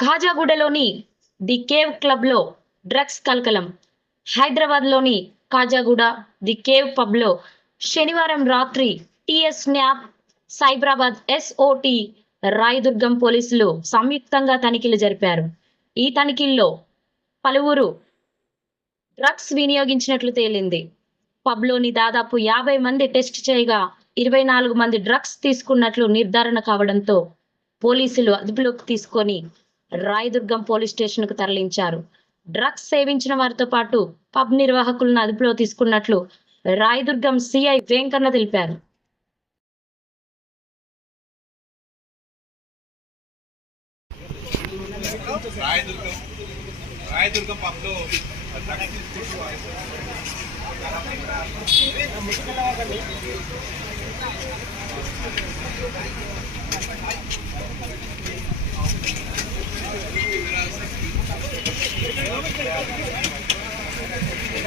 ఖాజాగూడలోని the cave క్లబ్లో drugs కలకలం. హైదరాబాద్లోని ఖాజాగూడ ది కేవ్ పబ్లో శనివారం రాత్రి టిఎస్ న్యాప్ సైబరాబాద్ ఎస్ఓటి రాయదుర్గం పోలీసులు సంయుక్తంగా తనిఖీలు జరిపారు. ఈ తనిఖీల్లో పలువురు డ్రగ్స్ వినియోగించినట్లు తేలింది. పబ్లోని దాదాపు యాభై మంది టెస్ట్ చేయగా ఇరవై నాలుగు మంది డ్రగ్స్ తీసుకున్నట్లు నిర్ధారణ కావడంతో పోలీసులు అదుపులోకి తీసుకొని రాయదుర్గం పోలీస్ స్టేషన్కు తరలించారు. డ్రగ్స్ సేవించిన వారితో పాటు పబ్ నిర్వాహకులను అదుపులో తీసుకున్నట్లు రాయదుర్గం సిఐ వెంకన్న తెలిపారు. రాయదుర్గం రాయదుర్గం పబ్లో